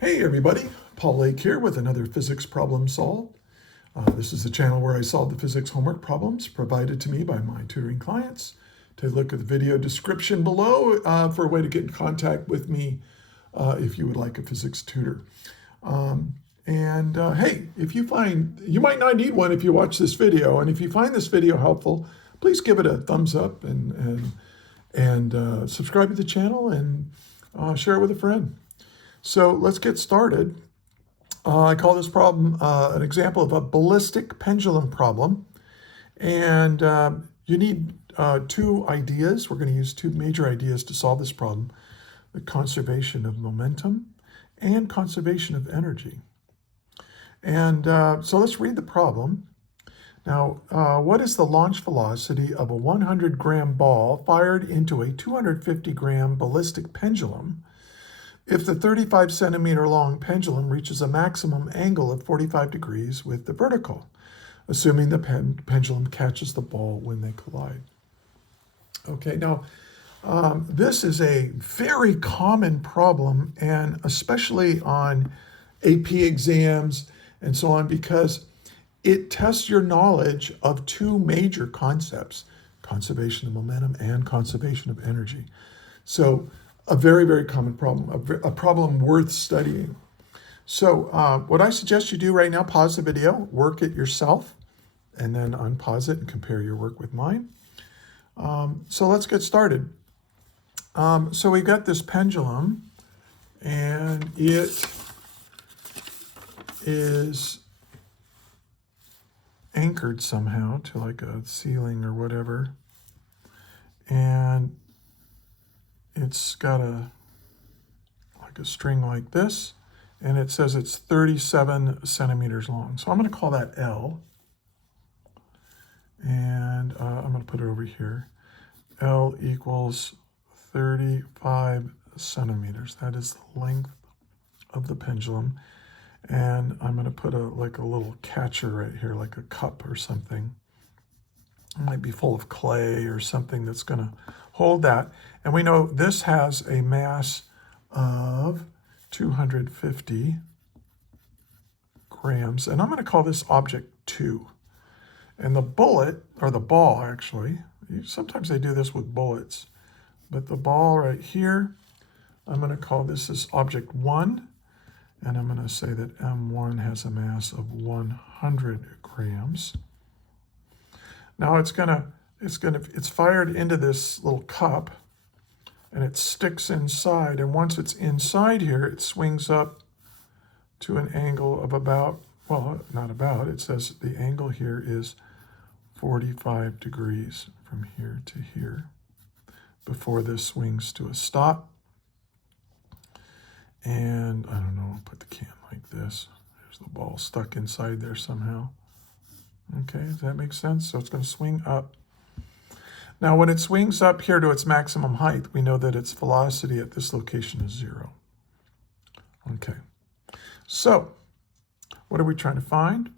Hey everybody, Paul Lake here with another physics problem solved. This is the channel where I solve the physics homework problems provided to me by my tutoring clients. Take a look at the video description below for a way to get in contact with me if you would like a physics tutor. Hey, if you find, you might not need one if you watch this video, and if you find this video helpful, please give it a thumbs up and subscribe to the channel and share it with a friend. So let's get started. I call this problem an example of a ballistic pendulum problem. And you need two ideas. We're going to use two major ideas to solve this problem: the conservation of momentum and conservation of energy. And so let's read the problem. Now, what is the launch velocity of a 100-gram ball fired into a 250-gram ballistic pendulum if the 35-centimeter long pendulum reaches a maximum angle of 45 degrees with the vertical, assuming the pendulum catches the ball when they collide? Okay, now this is a very common problem, and especially on AP exams and so on, because it tests your knowledge of two major concepts: conservation of momentum and conservation of energy. So a very, very common problem, a problem worth studying. So what I suggest you do right now, pause the video, work it yourself, and then unpause it and compare your work with mine. So let's get started. So we've got this pendulum, and it is anchored somehow to like a ceiling or whatever. And it's got a string like this, and it says it's 37 centimeters long. So I'm going to call that L, and I'm going to put it over here. L equals 35 centimeters. That is the length of the pendulum. And I'm going to put a little catcher right here, like a cup or something. It might be full of clay or something that's going to hold that. And we know this has a mass of 250 grams. And I'm going to call this object 2. And the bullet, or the ball actually, sometimes they do this with bullets, but the ball right here, I'm going to call this object 1. And I'm going to say that M1 has a mass of 100 grams. Now it's fired into this little cup, and it sticks inside. And once it's inside here, it swings up to an angle of about, well, not about, it says the angle here is 45 degrees from here to here before this swings to a stop. And I don't know, I'll put the can like this. There's the ball stuck inside there somehow. Okay, does that make sense? So it's going to swing up. Now, when it swings up here to its maximum height, we know that its velocity at this location is 0. Okay, so what are we trying to find?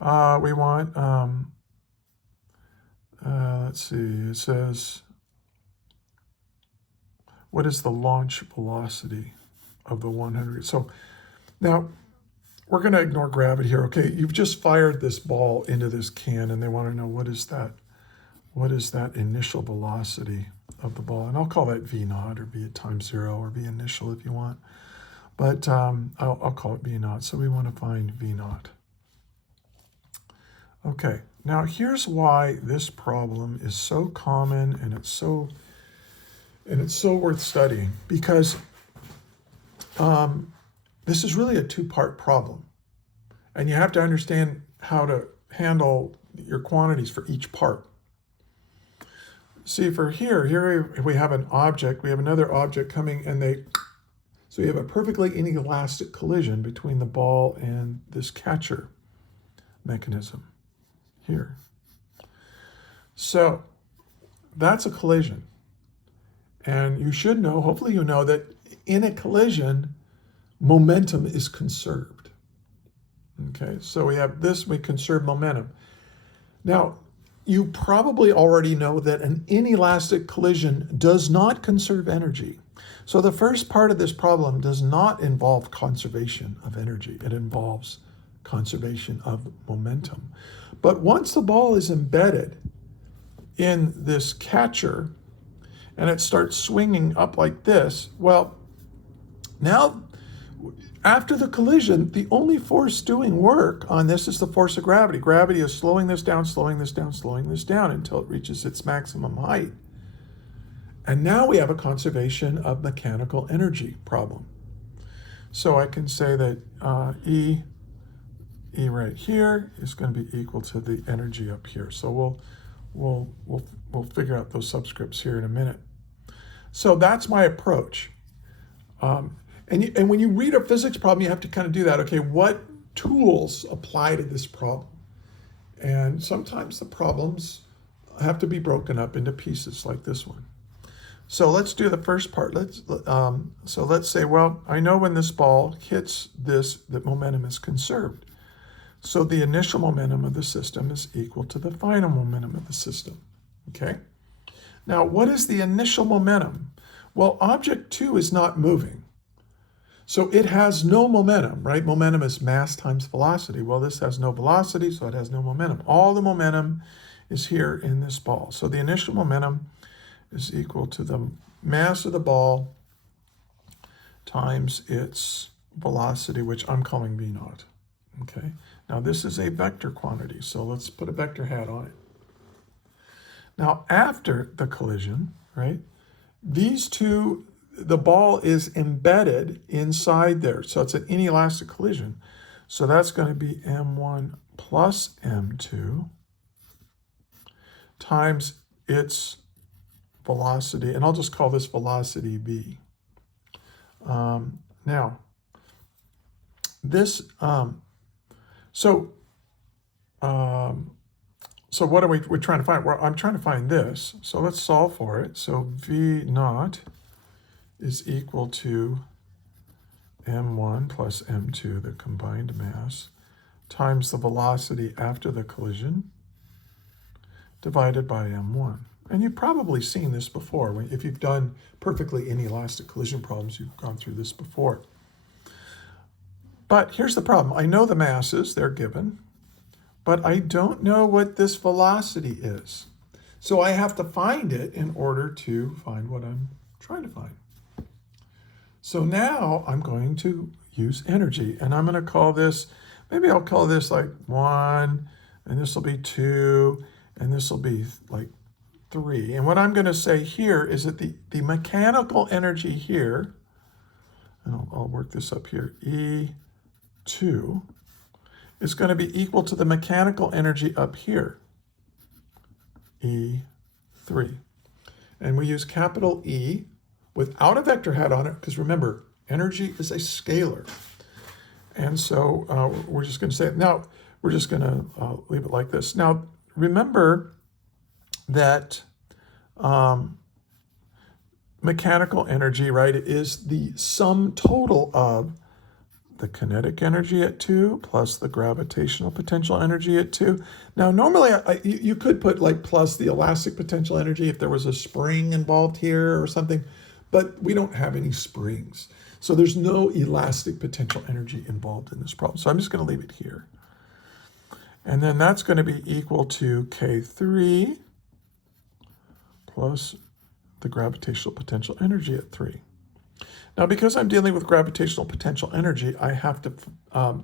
We want, let's see, it says, what is the launch velocity of the 100? So now we're going to ignore gravity here. Okay, you've just fired this ball into this can, and they want to know what is that initial velocity of the ball. And I'll call that V naught, or V at times 0, or V initial if you want. But I'll call it V naught. So we want to find V naught. Okay, now here's why this problem is so common, and it's so worth studying, because this is really a two-part problem. And you have to understand how to handle your quantities for each part. See, for here we have an object, we have another object coming, and so you have a perfectly inelastic collision between the ball and this catcher mechanism here. So that's a collision. And you should know, hopefully you know, that in a collision, momentum is conserved. Okay, so we have this, we conserve momentum. Now, you probably already know that an inelastic collision does not conserve energy. So the first part of this problem does not involve conservation of energy. It involves conservation of momentum. But once the ball is embedded in this catcher and it starts swinging up like this, well, now after the collision, the only force doing work on this is the force of gravity. Gravity is slowing this down, slowing this down, slowing this down until it reaches its maximum height. And now we have a conservation of mechanical energy problem. So I can say that E right here is going to be equal to the energy up here. So we'll figure out those subscripts here in a minute. So that's my approach. And when you read a physics problem, you have to kind of do that. Okay, what tools apply to this problem? And sometimes the problems have to be broken up into pieces like this one. So let's do the first part. So let's say, well, I know when this ball hits this, that momentum is conserved. So the initial momentum of the system is equal to the final momentum of the system. Okay? Now, what is the initial momentum? Well, object 2 is not moving. So it has no momentum, right? Momentum is mass times velocity. Well, this has no velocity, so it has no momentum. All the momentum is here in this ball. So the initial momentum is equal to the mass of the ball times its velocity, which I'm calling v naught. Okay. Now this is a vector quantity, so let's put a vector hat on it. Now after the collision, right, these two, the ball is embedded inside there, so it's an inelastic collision. So that's going to be m1 plus m2 times its velocity, and I'll just call this velocity v. Now, this, so what are we're trying to find? Well, I'm trying to find this. So let's solve for it. So v naught is equal to m1 plus m2, the combined mass, times the velocity after the collision, divided by m1. And you've probably seen this before. If you've done perfectly inelastic collision problems, you've gone through this before. But here's the problem. I know the masses, they're given, but I don't know what this velocity is. So I have to find it in order to find what I'm trying to find. So now I'm going to use energy, and I'm going to call this, maybe I'll call this like 1, and this will be 2, and this will be like 3. And what I'm going to say here is that the mechanical energy here, and I'll work this up here, E2, is going to be equal to the mechanical energy up here, E3. And we use capital E without a vector hat on it, because remember, energy is a scalar. And so we're just going to say, now we're just going to leave it like this. Now, remember that mechanical energy, right, is the sum total of the kinetic energy at 2 plus the gravitational potential energy at 2. Now, normally you could put like plus the elastic potential energy if there was a spring involved here or something, but we don't have any springs. So there's no elastic potential energy involved in this problem. So I'm just going to leave it here. And then that's going to be equal to K3 plus the gravitational potential energy at 3. Now, because I'm dealing with gravitational potential energy, I have to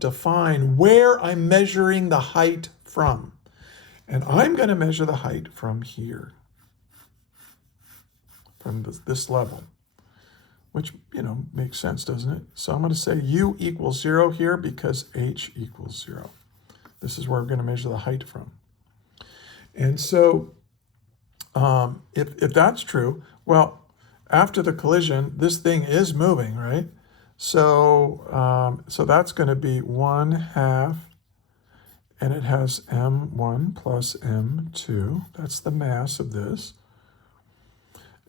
define where I'm measuring the height from. And I'm going to measure the height from here, from this level, which, makes sense, doesn't it? So I'm going to say U equals 0 here because H equals 0. This is where we're going to measure the height from. And so if that's true, well, after the collision, this thing is moving, right? So that's going to be 1/2, and it has m1 plus m2. That's the mass of this.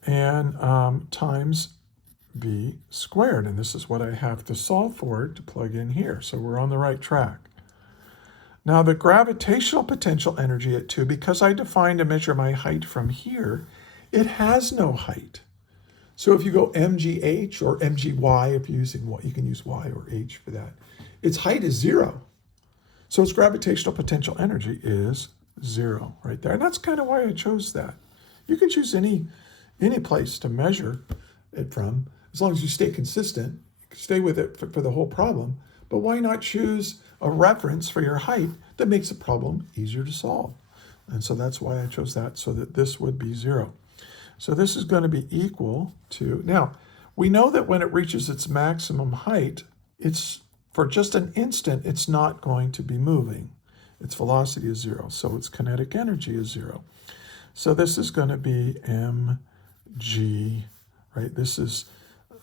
And times v squared. And this is what I have to solve for to plug in here. So we're on the right track. Now, the gravitational potential energy at 2, because I defined to measure my height from here, it has no height. So if you go mgh or mgy, if you're using what, you can use y or h for that. Its height is 0. So its gravitational potential energy is 0 right there. And that's kind of why I chose that. You can choose any place to measure it from, as long as you stay consistent, stay with it for the whole problem. But why not choose a reference for your height that makes the problem easier to solve? And so that's why I chose that, so that this would be 0. So this is going to be equal to, now, we know that when it reaches its maximum height, it's, for just an instant, it's not going to be moving. Its velocity is 0, so its kinetic energy is 0. So this is going to be mg, right? This is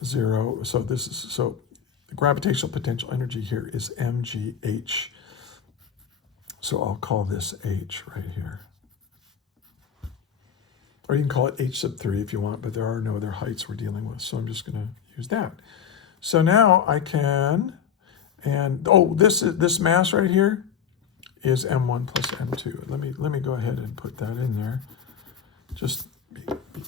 0, so this is, so the gravitational potential energy here is mgh. So I'll call this h right here. Or you can call it h sub 3 if you want, but there are no other heights we're dealing with, so I'm just going to use that. So now I can, and oh, this mass right here is m1 plus m2. Let me go ahead and put that in there, just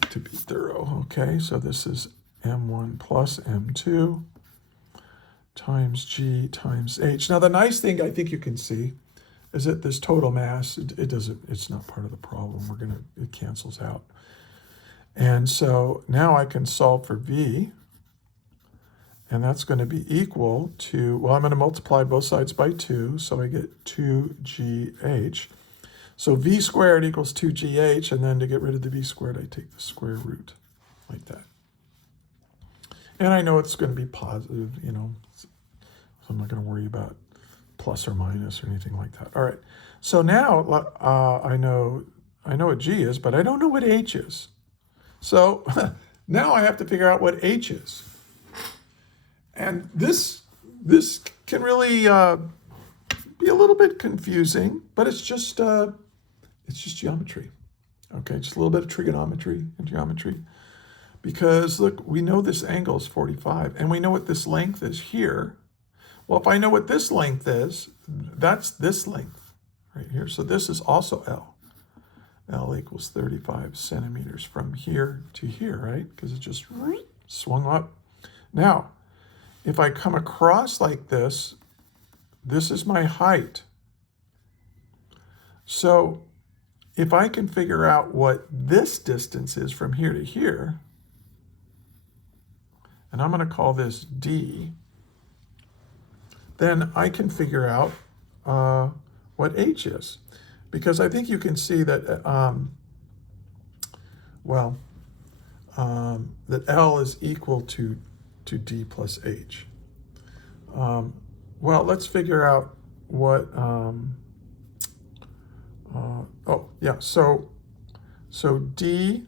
to be thorough. Okay, so this is m1 plus m2 times g times h. Now the nice thing I think you can see is that this total mass, it's not part of the problem. It cancels out. And so now I can solve for v, and that's going to be equal to, well, I'm going to multiply both sides by 2, so I get 2gh. So v squared equals 2gh, and then to get rid of the v squared, I take the square root, like that. And I know it's going to be positive, you know, so I'm not going to worry about plus or minus or anything like that. All right, so now I know what g is, but I don't know what h is. So now I have to figure out what h is. And this can really be a little bit confusing, but it's just geometry. Okay, just a little bit of trigonometry and geometry. Because look, we know this angle is 45, and we know what this length is here. Well, if I know what this length is, that's this length right here. So this is also L. L equals 35 centimeters from here to here, right? Because it just swung up. Now, if I come across like this, this is my height. So if I can figure out what this distance is from here to here, and I'm going to call this D, then I can figure out what h is. Because I think you can see that, that L is equal to D plus h. Well, let's figure out what, so D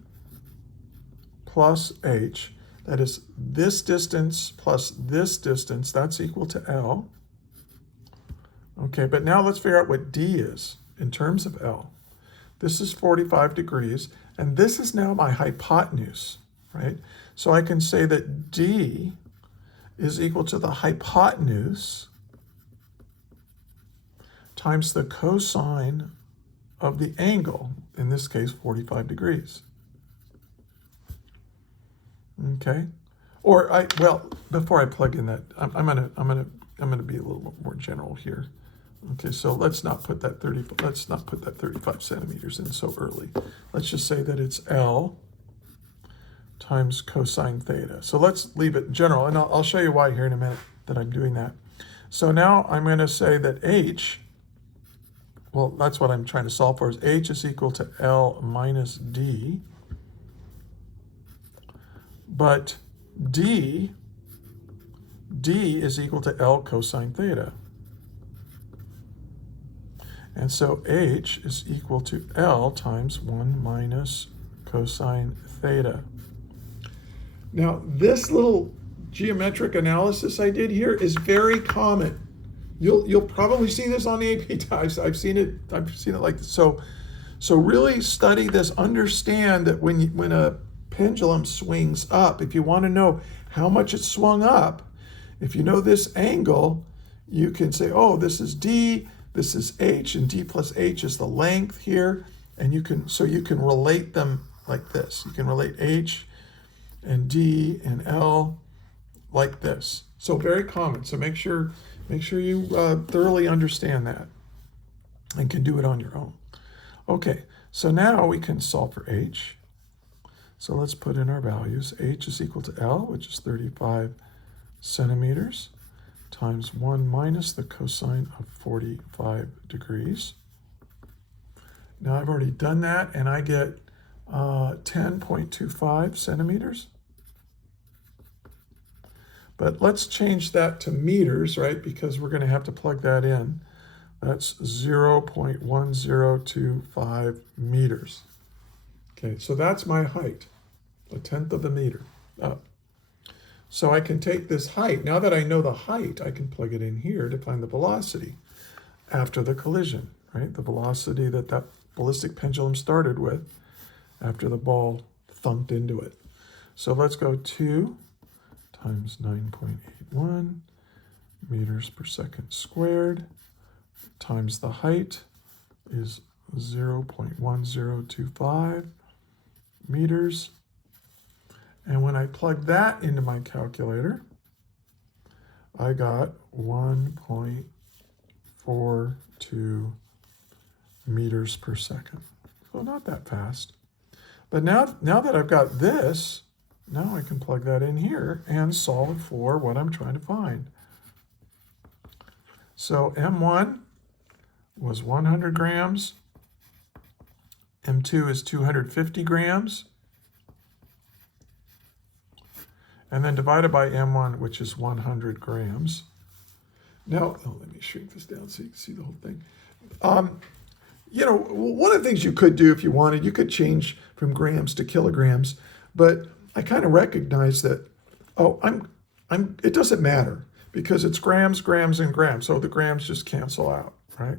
plus h, that is this distance plus this distance, that's equal to L. Okay, but now let's figure out what D is in terms of L. This is 45 degrees, and this is now my hypotenuse, right? So I can say that D is equal to the hypotenuse times the cosine of the angle, in this case 45 degrees. Okay, or before I plug in that, I'm gonna be a little bit more general here. Okay, so let's not put that 35 centimeters in so early. Let's just say that it's L times cosine theta. So let's leave it general, and I'll show you why here in a minute that I'm doing that. So now I'm going to say that h, well, that's what I'm trying to solve for, is h is equal to L minus D, but D is equal to L cosine theta. And so h is equal to L times 1 minus cosine theta. Now, this little geometric analysis I did here is very common. You'll probably see this on the AP types. I've seen it like this. So really study this. Understand that when a pendulum swings up, if you want to know how much it swung up, if you know this angle, you can say, oh, this is D, this is h, and D plus h is the length here, and you can relate them like this. You can relate h and D and L like this. So very common. So make sure you thoroughly understand that and can do it on your own. Okay, so now we can solve for H. So let's put in our values. H is equal to L, which is 35 centimeters, times 1 minus the cosine of 45 degrees. Now I've already done that, and I get 10.25 centimeters. But let's change that to meters, right? Because we're going to have to plug that in. That's 0.1025 meters. Okay, so that's my height, 1/10 of a meter up. So I can take this height. Now that I know the height, I can plug it in here to find the velocity after the collision, right? The velocity that that ballistic pendulum started with after the ball thumped into it. So let's go 2 times 9.81 meters per second squared times the height is 0.1025 meters. And when I plug that into my calculator, I got 1.42 meters per second. So not that fast. But now that I've got this, now I can plug that in here and solve for what I'm trying to find. So M1 was 100 grams. M2 is 250 grams. And then divided by M1, which is 100 grams. Now, let me shrink this down so you can see the whole thing. You know, one of the things you could do if you wanted, you could change from grams to kilograms, but I kind of recognize that, it doesn't matter because it's grams, grams, and grams. So the grams just cancel out, right?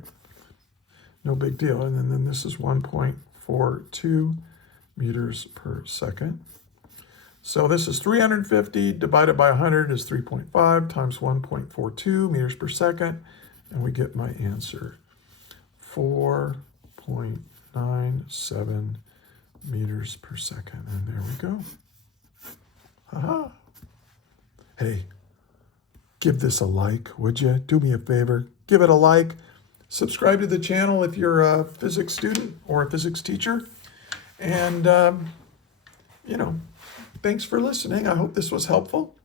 No big deal. And then this is 1.42 meters per second. So this is 350 divided by 100 is 3.5 times 1.42 meters per second. And we get my answer, 4.97 meters per second. And there we go. Aha. Hey, give this a like, would you? Do me a favor. Give it a like. Subscribe to the channel if you're a physics student or a physics teacher. And, you know, thanks for listening. I hope this was helpful.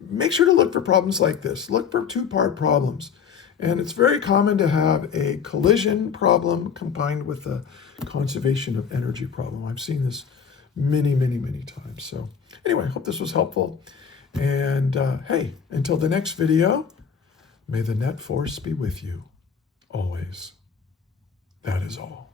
Make sure to look for problems like this. Look for two-part problems. And it's very common to have a collision problem combined with a conservation of energy problem. I've seen this many, many, many times. So anyway, I hope this was helpful. And hey, until the next video, may the net force be with you always. That is all.